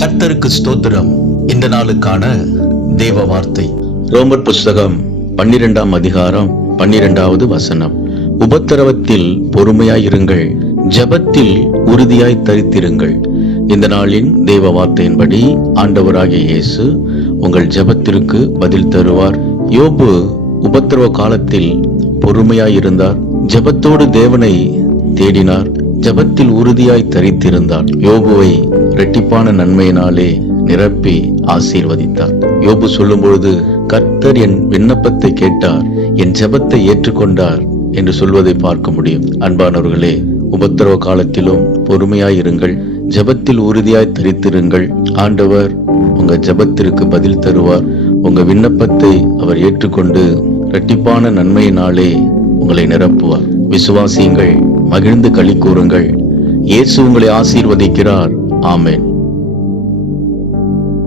கர்த்தருக்கு ஸ்தோத்திரம். இந்த நாளுக்கான தேவ வார்த்தை ரோமர் புஸ்தகம் 12ஆம் அதிகாரம் 12வது வசனம். உபத்திரவத்தில் பொறுமையாயிருங்கள், ஜெபத்தில் உறுதியாய் தரித்திருங்கள். இந்த நாளின் தேவ வார்த்தையின்படி ஆண்டவராகிய இயேசு உங்கள் ஜெபத்திற்கு பதில் தருவார். யோபு உபத்திரவ காலத்தில் பொறுமையாயிருந்தார். ஜெபத்தோடு தேவனை தேடினார். ஜெபத்தில் உறுதியாய் தரித்திருந்தார். யோபுவை இரட்டிப்பான நன்மையினாலே நிரப்பி ஆசீர்வதித்தார். யோபு சொல்லும் பொழுது, கர்த்தர் என் விண்ணப்பத்தை கேட்டார், என் ஜெபத்தை ஏற்றுக்கொண்டார் என்று சொல்வதை பார்க்க முடியும். அன்பானவர்களே, உபத்திரவ காலத்திலும் பொறுமையாயிருங்கள், ஜெபத்தில் உறுதியாய் தரித்திருங்கள். ஆண்டவர் உங்க ஜெபத்திற்கு பதில் தருவார். உங்க விண்ணப்பத்தை அவர் ஏற்றுக்கொண்டு இரட்டிப்பான நன்மையினாலே உங்களை நிரப்புவார். விசுவாசியுங்கள், மகிழ்ந்து களி கூறுங்கள். இயேசு உங்களை ஆசீர்வதிக்கிறார். ஆமென்.